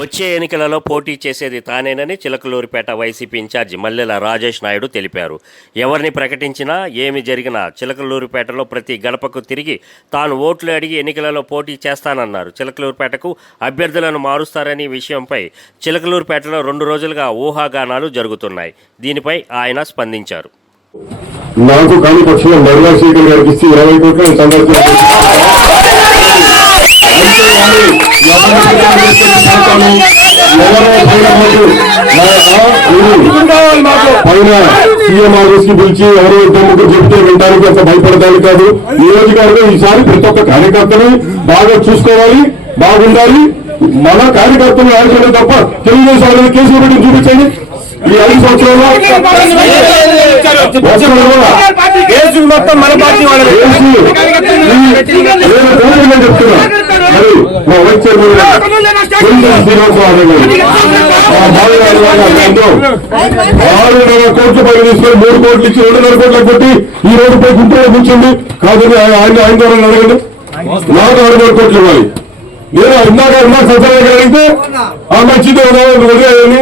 వచ్చే ఎన్నికలలో పోటీ చేసేది తానేనని చిలకలూరిపేట వైసీపీ ఇన్ఛార్జి మల్లెల రాజేష్ నాయుడు తెలిపారు. ఎవరిని ప్రకటించినా ఏమి జరిగినా చిలకలూరిపేటలో ప్రతి గడపకు తిరిగి తాను ఓట్లు అడిగి ఎన్నికలలో పోటీ చేస్తానన్నారు. చిలకలూరిపేటకు అభ్యర్థులను మారుస్తారని విషయంపై చిలకలూరిపేటలో రెండు రోజులుగా ఊహాగానాలు జరుగుతున్నాయి. దీనిపై ఆయన స్పందించారు. నాకు కానీ పక్షంలో మహిళా ఇరవై కోట్ల పైన సీఎం ఆఫీస్కి పిలిచి ఎవరో ఇద్దరు ముగ్గురు చెప్తే వినడానికి అంత భయపడడానికి కాదు నియోజకవర్గం ఈసారి ప్రతి ఒక్క కార్యకర్తని బాగా చూసుకోవాలి బాగుండాలి మన కార్యకర్తలు ఆడుకోవడం తప్ప తెలుగుదేశం వాళ్ళని కేసులు పెట్టి చూపించండి ఈ ఐదు సంవత్సరాల్లో కేసు మొత్తం మన పార్టీ వాళ్ళది చెప్తున్నా మరి మా వైస్ చైర్మన్ ఆరున్నర కోట్లు పైన తీసుకొని మూడు కోట్లు ఇచ్చి రెండున్నర కోట్లకు కొట్టి ఈ రోజు పోయి గుంటూరులో కూర్చుంది కాదని ఆయన ఆయన ద్వారా అడగండి నాకు ఆరున్నర కోట్లు ఇవ్వాలి నేను ఇందాక ఇందాక సంవత్సరాలు అడిగితే ఆ మంచిది వదిలేయని